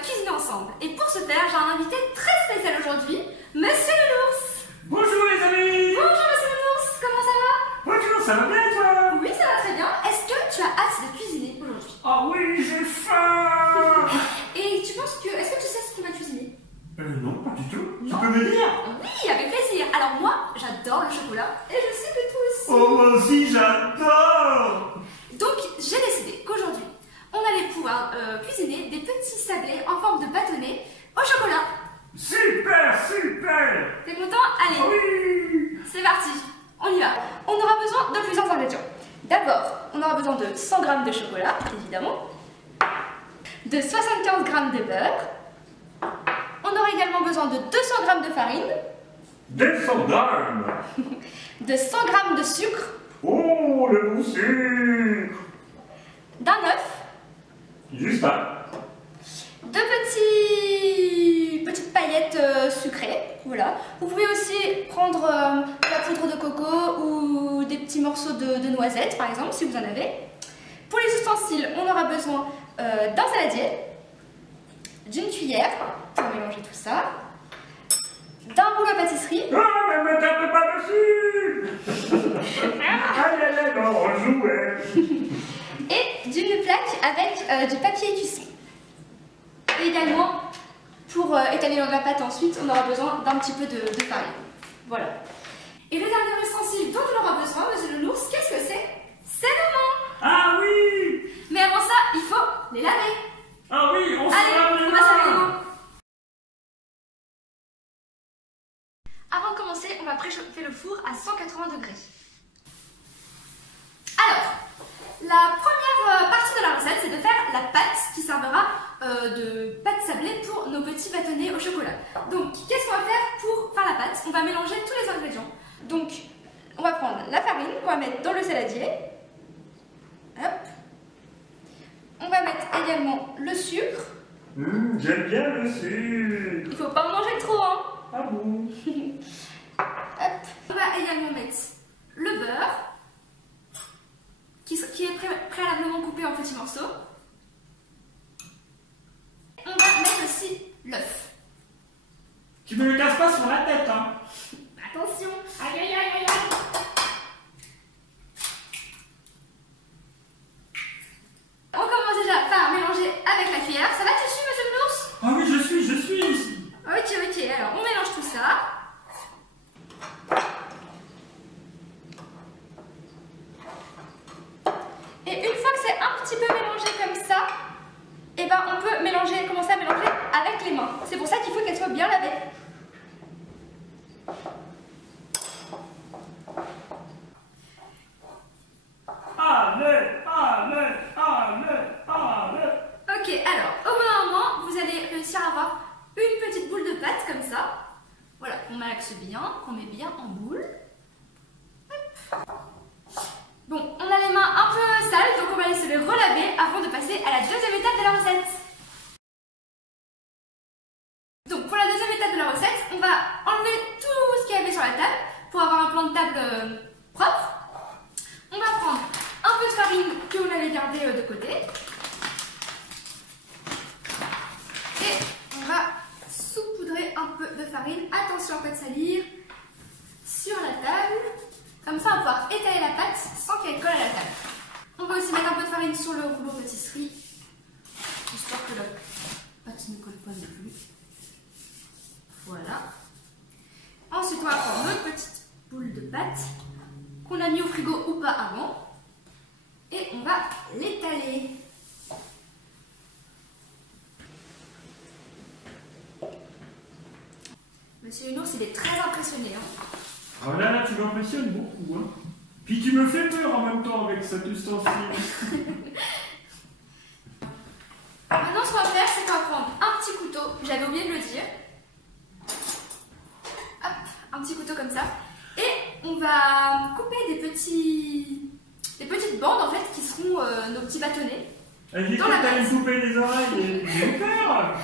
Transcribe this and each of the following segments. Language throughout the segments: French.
cuisiner ensemble. Et pour ce faire, j'ai un invité très spécial aujourd'hui, Monsieur Nounours. Bonjour les amis. Bonjour Monsieur Nounours, comment ça va? Bonjour, ça va bien et toi? Oui, ça va très bien. Est-ce que tu as hâte de cuisiner aujourd'hui? Ah oui, j'ai faim. Et tu penses que... Est-ce que tu sais ce qu'on va cuisiner? Non, pas du tout. Non. Tu peux me dire? Oui, avec plaisir. Alors moi, j'adore le chocolat et je sais que toi aussi. Oh, moi aussi, j'adore. Donc, j'ai décidé qu'aujourd'hui, on allait pouvoir cuisiner des petits sablés en forme de bâtonnet au chocolat. Super, super. T'es content? Allez, Oui. c'est parti, on y va. On aura besoin de plusieurs ingrédients. D'abord, on aura besoin de 100 g de chocolat, évidemment, de 75 g de beurre. On aura également besoin de 200 g de farine, Des gendarmes. de 100 g de sucre, Oh, le bon sucre. d'un œuf, Juste un. de petites paillettes sucrées, voilà. Vous pouvez aussi prendre de la poudre de coco ou des petits morceaux de noisettes, par exemple, si vous en avez. Pour les ustensiles, on aura besoin d'un saladier, d'une cuillère pour mélanger tout ça, d'un rouleau à pâtisserie. Ah, mais me tape pas dessus. Aïe, aïe, aïe, non, on jouait. Et d'une plaque avec du papier cuisson. Et également, pour étaler dans la pâte ensuite, on aura besoin d'un petit peu de farine. Voilà. Et le dernier ustensile dont on aura besoin, Monsieur le Nounours, qu'est-ce que c'est? C'est nos mains. Ah oui. Mais avant ça, il faut les laver. Ah oui, on se Allez, lave les on va se laver les mains. mains. Avant de commencer, on va préchauffer le four à 180 degrés. Alors, la première partie de la recette, c'est de faire la pâte qui servira de pâte sablée pour nos petits bâtonnets au chocolat. Donc, qu'est-ce qu'on va faire pour faire la pâte? On va mélanger tous les ingrédients. Donc, on va prendre la farine qu'on va mettre dans le saladier. Hop. On va mettre également le sucre. J'aime bien le sucre. Il ne faut pas en manger trop, hein. Ah bon? Hop. On va également mettre le beurre qui est préalablement coupé en petits morceaux. On va mettre aussi l'œuf. Tu me le casses pas sur la tête, hein? Attention. Aïe aïe aïe aïe aïe. On commence déjà par mélanger avec la cuillère. Ça va, tu suis, Monsieur le Nounours? Ah oui, je suis ici. Ok, alors on mélange tout ça. Et une fois que c'est un petit peu mélangé comme ça, et ben on peut commencer à mélanger avec les mains. C'est pour ça qu'il faut qu'elles soient bien lavées. Ok, alors au bout d'un moment, vous allez réussir à avoir une petite boule de pâte comme ça. Voilà, qu'on malaxe bien, qu'on met bien en boule. Hop. Bon, on a les mains un peu sales, donc on va laisser les relaver avant de passer à la deuxième étape de la recette. Donc pour la deuxième étape de la recette, on va enlever tout ce qu'il y avait sur la table pour avoir un plan de table propre. On va prendre un peu de farine que vous avait gardé de côté. Et on va saupoudrer un peu de farine. Attention à ne pas salir sur la table. Comme ça, on va pouvoir étaler la pâte sans qu'elle colle à la table. On va aussi mettre un peu de farine sur le rouleau pâtisserie, histoire que la pâte ne colle pas non plus. Voilà. Ensuite, on va prendre notre petite boule de pâte qu'on a mis au frigo ou pas avant. Et on va l'étaler. Monsieur Nounours, il est très impressionné. Hein. Ah là, tu m'impressionnes beaucoup, hein. Puis tu me fais peur en même temps avec cet ustensile. Maintenant, ce qu'on va faire, c'est qu'on va prendre un petit couteau. J'avais oublié de le dire. Hop, un petit couteau comme ça. Et on va couper des petites bandes en fait qui seront nos petits bâtonnets. J'ai cru que t'allais me couper les oreilles et j'ai eu peur.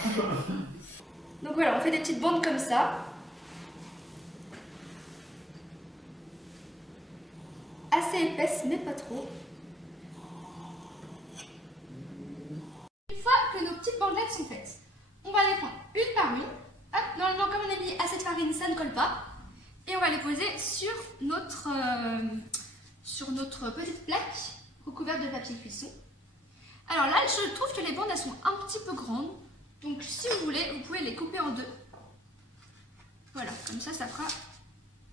Donc voilà, on fait des petites bandes comme ça. Assez épaisses, mais pas trop. Une fois que nos petites bandelettes sont faites, va les prendre une par une. Hop, normalement, comme on a mis assez de farine, ça ne colle pas. Et on va les poser sur notre petite plaque recouverte de papier cuisson. Alors là, je trouve que les bandes, elles sont un petit peu grandes. Donc si vous voulez, vous pouvez les couper en deux. Voilà, comme ça, ça fera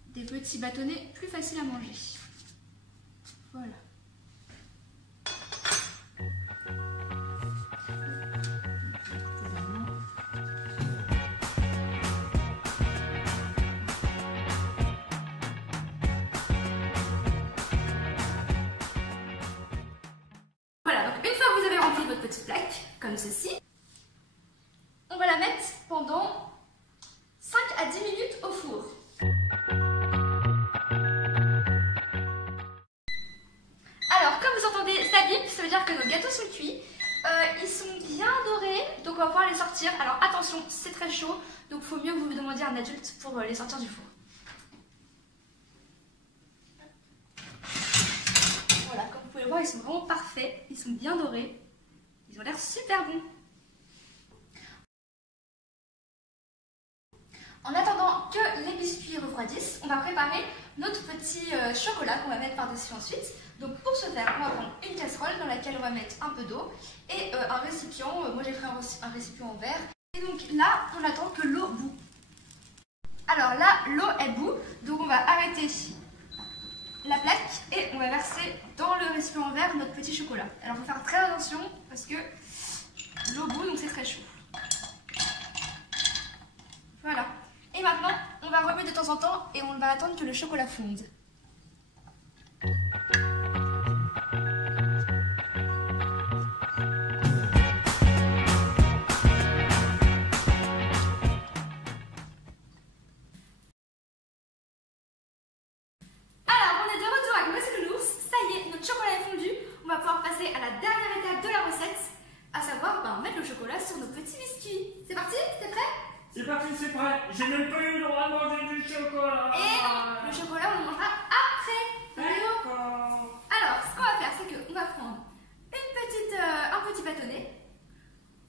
des petits bâtonnets plus faciles à manger. Voilà. Voilà, donc une fois que vous avez rempli votre petite plaque, comme ceci, on va la mettre pendant 5 à 10 minutes au four. Alors, comme vous entendez, ça bip, ça veut dire que nos gâteaux sont cuits. Ils sont bien dorés, donc on va pouvoir les sortir. Alors attention, c'est très chaud, donc il faut mieux que vous demandiez à un adulte pour les sortir du four. Voilà, comme vous pouvez le voir, ils sont vraiment parfaits, ils sont bien dorés, ils ont l'air super bons. En attendant que les biscuits refroidissent, on va préparer notre petit chocolat qu'on va mettre par-dessus ensuite. Donc pour ce faire, on va prendre une casserole dans laquelle on va mettre un peu d'eau et un récipient. Moi j'ai pris un récipient en verre. Et donc là, on attend que l'eau bout. Alors là, l'eau elle bout, donc on va arrêter la plaque et on va verser dans le récipient en verre notre petit chocolat. Alors il faut faire très attention parce que l'eau bout, donc c'est très chaud. Voilà. Et maintenant, on va remuer de temps en temps et on va attendre que le chocolat fonde. Alors, on est de retour avec Monsieur Nounours. Ça y est, notre chocolat est fondu. On va pouvoir passer à la dernière étape de la recette, à savoir mettre le chocolat sur nos petits biscuits. C'est parti? T'es prêt? C'est parti, c'est prêt. J'ai même pas eu le droit de manger du chocolat. Et non, le chocolat, on le mangera après. D'accord. Alors, ce qu'on va faire, c'est qu'on va prendre un petit bâtonnet.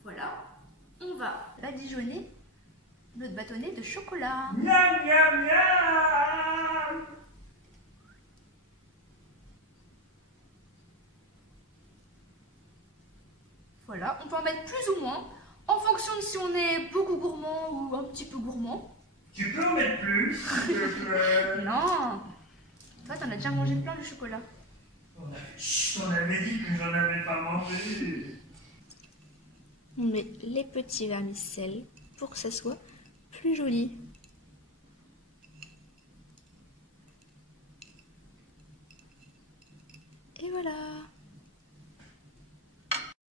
Voilà. On va badigeonner notre bâtonnet de chocolat. Miam, miam, miam. Voilà, on peut en mettre plus ou moins, en fonction de si on est beaucoup gourmand ou un petit peu gourmand. Tu peux en mettre plus, s'il te plaît? Non. Toi, t'en as déjà mangé plein de chocolat. Chut, on avait dit que j'en avais pas mangé. On met les petits vermicelles pour que ça soit plus joli. Et voilà.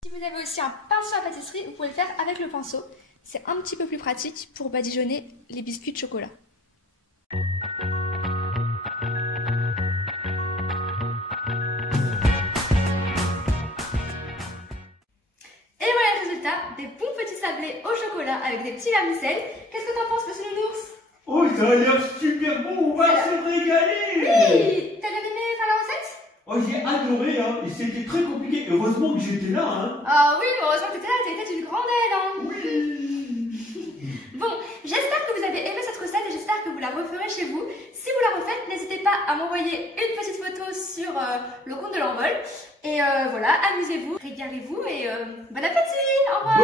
Si vous avez aussi un pinceau à pâtisserie, vous pouvez le faire avec le pinceau. C'est un petit peu plus pratique pour badigeonner les biscuits de chocolat. Et voilà le résultat, des bons petits sablés au chocolat avec des petits vermicelles. Qu'est-ce que t'en penses, Monsieur Nounours? Oh, ça a l'air super bon, on va se régaler. Oui. T'as bien aimé faire la recette? Oh, j'ai adoré, hein, et c'était très compliqué. Heureusement que j'étais là, hein. Ah oui, heureusement que t'étais là, t'as été une grande aide, hein. Oui. Bon, j'espère que vous avez aimé cette recette et j'espère que vous la referez chez vous. Si vous la refaites, n'hésitez pas à m'envoyer une petite photo sur le compte de l'envol. Et voilà, amusez-vous, régalez-vous et bon appétit. Au revoir.